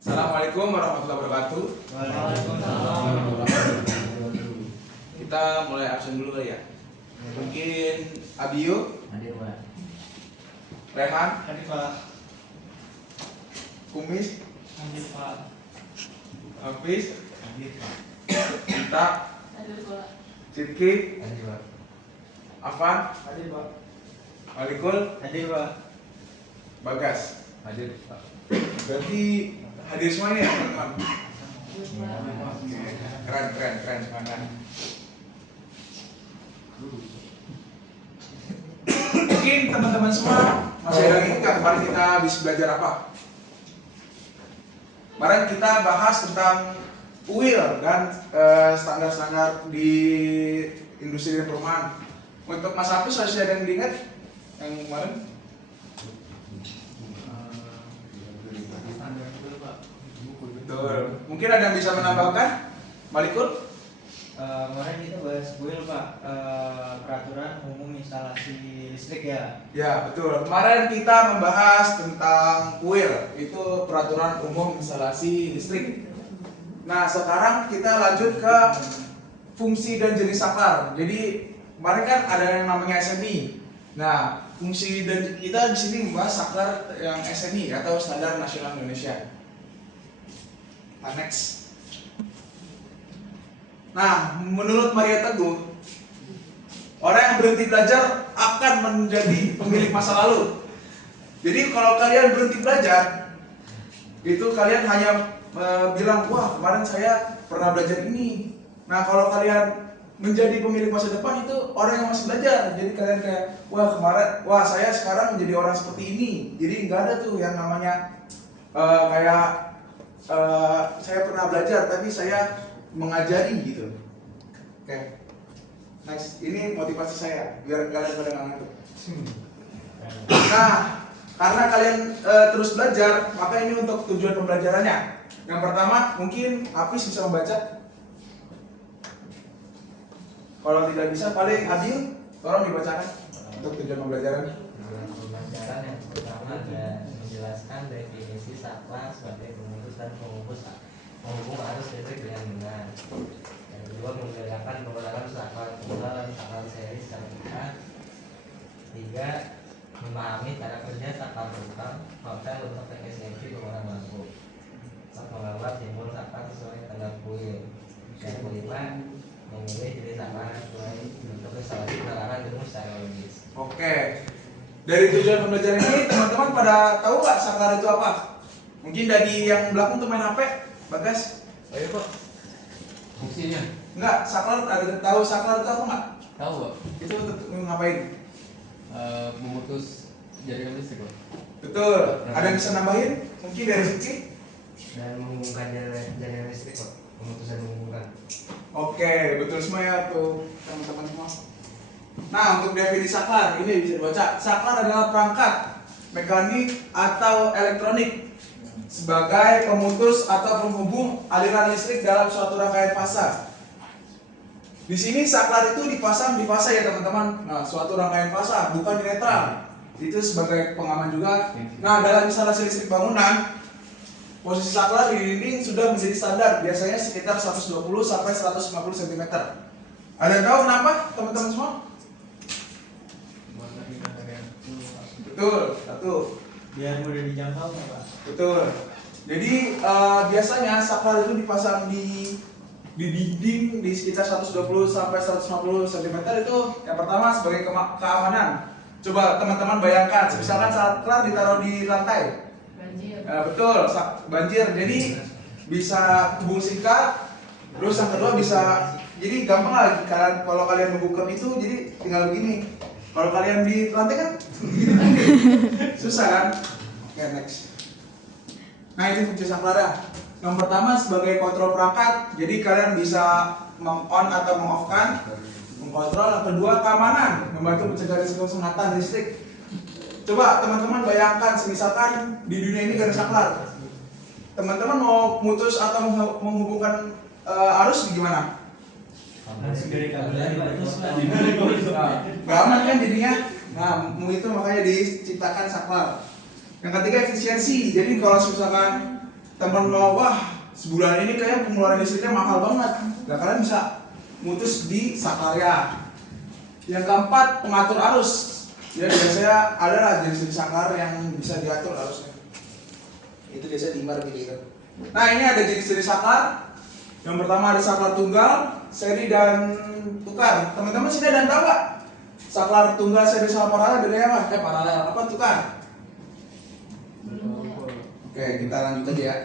Assalamualaikum warahmatullahi wabarakatuh. Waalaikumsalam. Kita mulai absen dulu kali ya. Mungkin Abiyu, Hadir, Pak. Rehan, Hadir, Pak. Kumis, Hadir, Pak. Hafiz, Hadir, Pak. Cinta, Hadir, Pak. Sidki, Hadir, Pak. Afan, Hadir, Pak. Malikul, Hadir, Pak. Bagas. Hadir, Pak. Berarti hadir semuanya ya teman-teman. Ya, Oke, keren semuanya. Mungkin teman-teman semua masih ada yang ingat kemarin kita habis belajar apa? Kemarin kita bahas tentang UIL dan standar-standar di industri dan perumahan. Untuk Mas Hafiz masih ada yang diingat yang kemarin? Betul. Mungkin ada yang bisa menambahkan? Malikul? Kemarin kita bahas BUIL, Pak. Peraturan umum instalasi listrik ya. Ya, betul. Kemarin kita membahas tentang UIL, itu peraturan umum instalasi listrik. Nah, sekarang kita lanjut ke fungsi dan jenis saklar. Jadi, kemarin kan ada yang namanya SNI. Nah, fungsi dan kita di sini membahas saklar yang SNI atau Standar Nasional Indonesia. Next. Nah, menurut Maria Teguh, orang yang berhenti belajar akan menjadi pemilik masa lalu. Jadi kalau kalian berhenti belajar, itu kalian hanya bilang, wah kemarin saya pernah belajar ini. Nah kalau kalian menjadi pemilik masa depan itu orang yang masih belajar. Jadi kalian kayak, wah saya sekarang menjadi orang seperti ini. Jadi nggak ada tuh yang namanya saya pernah belajar tapi saya mengajari gitu. Oke. Nice. Ini motivasi saya biar kalian pada nggak ngantuk. Nah, karena kalian terus belajar, maka ini untuk tujuan pembelajarannya. Yang pertama, mungkin Hafiz bisa membaca. Kalau tidak bisa, paling Adil, tolong dibacakan untuk tujuan pembelajaran. Tujuan pembelajaran yang pertama ada menjelaskan definisi saklar sebagai pemutus dan penghubung arus listrik dengan benar. Yang kedua, membedakan penggunaan saklar tunggal dan saklar seri secara tepat. Tiga, memahami cara kerja saklar tunggal, hotel untuk efisiensi penggunaan lampu. Saat menggambar simbol saklar sesuai standar BUIL. Yang kelima, memilih jenis saklar sesuai bentuk instalasi penerangan gedung secara logis. Oke. Dari tujuan pembelajaran ini, teman-teman pada tahu nggak saklar itu apa? Mungkin dari yang belakang tuh main HP, Bagas. Ayo Pak, fungsinya Enggak, saklar ada tahu saklar itu apa nggak? tahu Pak. Itu untuk ngapain? Memutus jaringan listrik Pak. Betul. Ada yang bisa nambahin? Mungkin dari Rizky? Dan menghubungkan jaringan listrik, Pak. Memutus dan menghubungkan. Oke, betul semua ya tuh teman-teman semua. Nah, untuk definisi saklar ini bisa dibaca. Saklar adalah perangkat mekanik atau elektronik sebagai pemutus atau penghubung aliran listrik dalam suatu rangkaian fasa. Di sini saklar itu dipasang di fasa ya teman-teman. Nah, suatu rangkaian fasa bukan di netral. Itu sebagai pengaman juga. Nah, dalam instalasi listrik bangunan, posisi saklar di dinding sudah menjadi standar, biasanya sekitar 120 sampai 150 cm. Ada yang tahu kenapa, teman-teman semua? Betul, satu. Biar mudah dijangkau, Pak. Betul. Jadi biasanya saklar itu dipasang di dinding di sekitar 120 sampai 150 cm itu yang pertama sebagai keamanan. Coba teman-teman bayangkan, misalkan saklar ditaruh di lantai. Banjir. Betul, banjir. Jadi bisa hubung singkat. Terus yang kedua bisa, jadi gampang lah kalau kalian membuka itu, jadi tinggal begini. Kalau kalian di lantai kan, susah kan? Oke, next. Nah itu fungsi saklar. Yang pertama sebagai kontrol perangkat, jadi kalian bisa meng-on atau meng-off-kan, mengkontrol. Yang kedua keamanan, membantu mencegah risiko sengatan listrik. Coba teman-teman bayangkan, misalkan di dunia ini gak ada saklar, teman-teman mau mutus atau menghubungkan arus gimana? Langsung dari kabel putus lah. Gak aman kan jadinya. Nah, itu makanya diciptakan saklar. Yang ketiga efisiensi. Jadi kalau misalkan teman mau, wah sebulan ini kayak pengeluaran listriknya mahal banget, nah kalian bisa mutus di sakarya. Yang keempat, pengatur arus. Ya biasanya ada lah jenis-jenis saklar yang bisa diatur arusnya. Itu biasanya dimar gitu. Nah ini ada jenis-jenis saklar. Yang pertama ada saklar tunggal, seri dan tukar. Teman-teman sudah dan tahu nggak? Saklar tunggal, seri sama paralel bedanya apa? Paralel apa tukar? Oke, kita lanjut aja ya.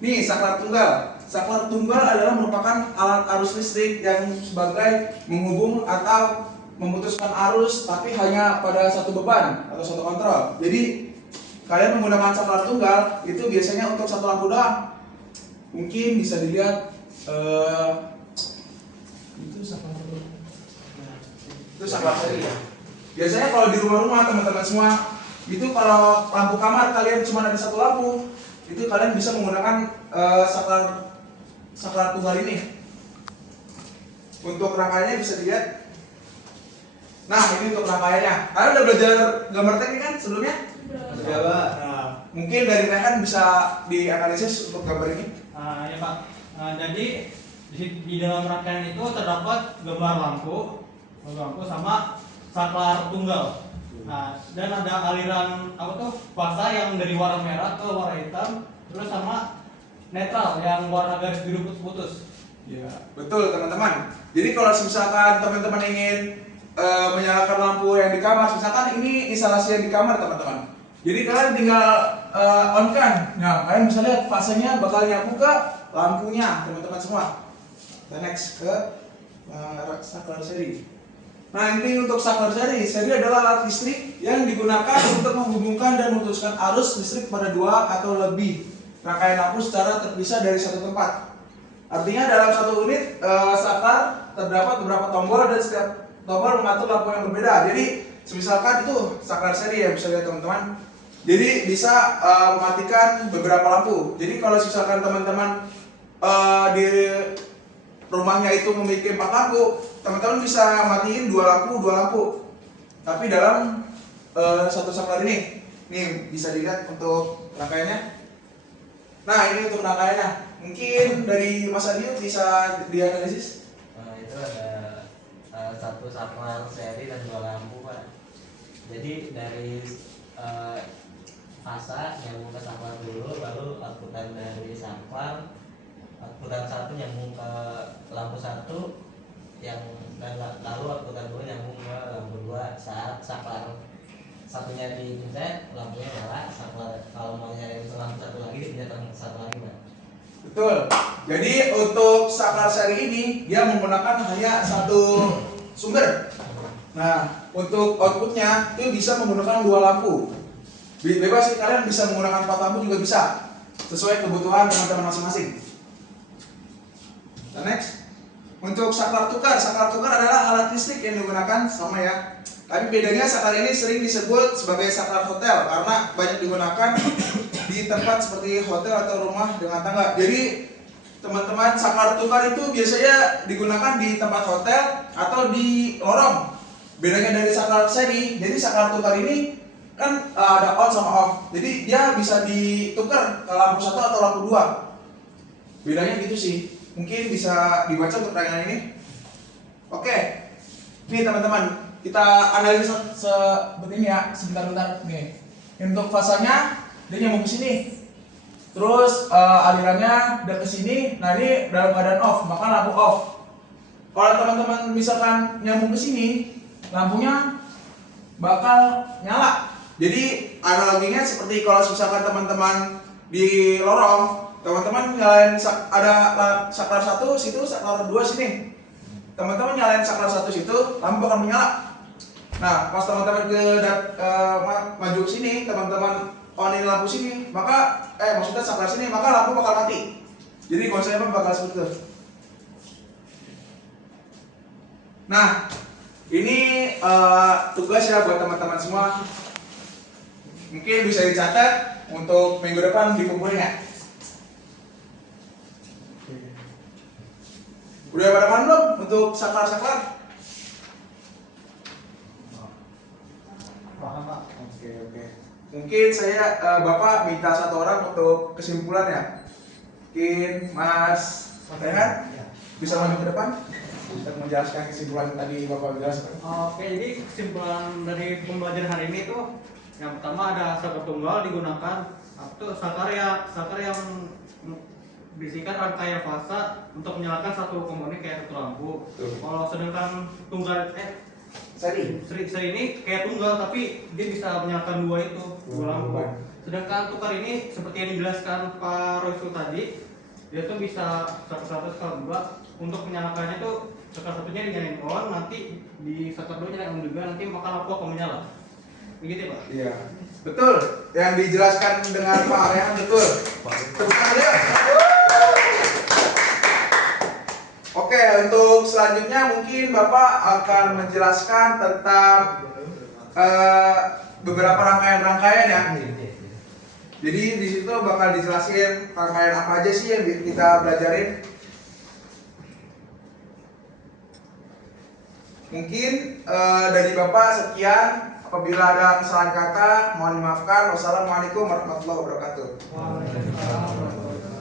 Nih saklar tunggal. Saklar tunggal adalah merupakan alat arus listrik yang sebagai menghubung atau memutuskan arus tapi hanya pada satu beban atau satu kontrol. Jadi kalian menggunakan saklar tunggal itu biasanya untuk satu lampu doang. Mungkin bisa dilihat itu saklar seri ya. Biasanya kalau di rumah-rumah teman-teman semua itu kalau lampu kamar kalian cuma ada satu lampu, itu kalian bisa menggunakan saklar tunggal ini. Untuk rangkaiannya bisa dilihat. Nah ini untuk rangkaiannya. Kalian udah belajar gambar teknik kan sebelumnya? Sudah, Pak. Nah, mungkin dari Rehan bisa dianalisis untuk gambar ini. Ya Pak. Jadi di dalam rangkaian itu terdapat gambar lampu sama saklar tunggal. Nah, dan ada aliran fasa yang dari warna merah ke warna hitam, terus sama netral yang warna garis biru putus-putus. Ya, betul teman-teman. Jadi kalau misalkan teman-teman ingin menyalakan lampu yang di kamar, misalkan ini instalasi yang di kamar teman-teman. Jadi kalian tinggal on kan. Nah, kalian bisa lihat fasenya bakal nyambung ke lampunya teman-teman semua. Kita next ke saklar seri. Nah ini untuk saklar seri adalah alat listrik yang digunakan untuk menghubungkan dan memutuskan arus listrik pada dua atau lebih rangkaian lampu secara terpisah dari satu tempat. Artinya dalam satu unit saklar terdapat beberapa tombol dan setiap tombol mengatur lampu yang berbeda. Jadi misalkan itu saklar seri ya, bisa lihat teman-teman. Jadi bisa mematikan beberapa lampu. Jadi kalau misalkan teman-teman di rumahnya itu memiliki 4 lampu, teman-teman bisa matiin 2 lampu. Tapi dalam satu saklar ini, nih bisa dilihat untuk rangkaiannya. Nah ini untuk rangkaiannya. Mungkin dari Mas Adio bisa dianalisis. Itu ada satu saklar seri dan 2 lampu Pak. Jadi dari fasa nyambung ke saklar dulu, lalu outputan dari saklar outputan 1 nyambung ke lampu 1 yang dan lalu outputan 2 nyambung ke lampu 2. Saat saklar satunya dipencet lampunya nyala, saklar kalau mau nyalain lampu 1 lagi dipencet lampu 1 lagi Pak. Betul. Jadi untuk saklar seri ini dia menggunakan hanya satu sumber. Nah untuk outputnya itu bisa menggunakan 2 lampu. Bebas sih, kalian bisa menggunakan 4 lampu juga bisa, sesuai kebutuhan teman-teman masing-masing. Next, untuk saklar tukar adalah alat listrik yang digunakan sama ya. Tapi bedanya saklar ini sering disebut sebagai saklar hotel karena banyak digunakan di tempat seperti hotel atau rumah dengan tangga. Jadi teman-teman, saklar tukar itu biasanya digunakan di tempat hotel atau di lorong. Bedanya dari saklar seri, jadi saklar tukar ini kan ada on sama off. Jadi dia bisa ditukar ke lampu 1 atau lampu 2. Bedanya gitu sih. Mungkin bisa dibaca untuk pertanyaan ini. Oke. Nih teman-teman, kita analisis seperti ini ya, sebentar-bentar nih. Untuk fasanya dia nyambung ke sini. Terus alirannya udah ke sini. Nah, ini dalam keadaan off, maka lampu off. Kalau teman-teman misalkan nyambung ke sini, lampunya bakal nyala. Jadi analoginya seperti kalau misalkan teman-teman di lorong, teman-teman nyalain ada saklar 1 situ, saklar 2 sini. Teman-teman nyalain saklar 1 situ, lampu bakal menyala. Nah, pas teman-teman maju ke sini, teman-teman onin lampu sini, maka maksudnya saklar sini, maka lampu bakal mati. Jadi konsepnya bakal seperti itu. Nah, ini tugas ya buat teman-teman semua. Mungkin bisa dicatat untuk minggu depan dikumpulin ya. Udah pada paham belum untuk saklar-saklar? Paham Pak. Oke. Mungkin saya Bapak minta satu orang untuk kesimpulan ya. Mungkin Mas Rehan bisa maju ke depan untuk menjelaskan kesimpulan yang tadi Bapak jelaskan. Oke, jadi kesimpulan dari pembelajaran hari ini tuh yang pertama ada saklar tunggal digunakan atau saklar yang berisikan rangkaian fasa untuk menyalakan satu komponen kayak satu lampu. Kalau sedangkan tunggal seri ini kayak tunggal tapi dia bisa menyalakan dua lampu. Sedangkan tukar ini seperti yang dijelaskan Pak Roysul tadi, dia tuh bisa saklar dua untuk menyalakannya tuh saklar satunya dinyalain on, nanti di saklar dua nyalain on juga, nanti maka lampu akan menyala. Begitu ya Pak? Iya, betul. Yang dijelaskan dengan Pak Rehan betul. Tepuk tangan ya. Oke, untuk selanjutnya mungkin Bapak akan menjelaskan tentang beberapa rangkaian-rangkaian ya. Jadi di situ bakal dijelasin rangkaian apa aja sih yang kita belajarin. Mungkin dari Bapak sekian. Apabila ada kesalahan kata, mohon dimaafkan. Wassalamualaikum warahmatullahi wabarakatuh. Waalaikumsalam.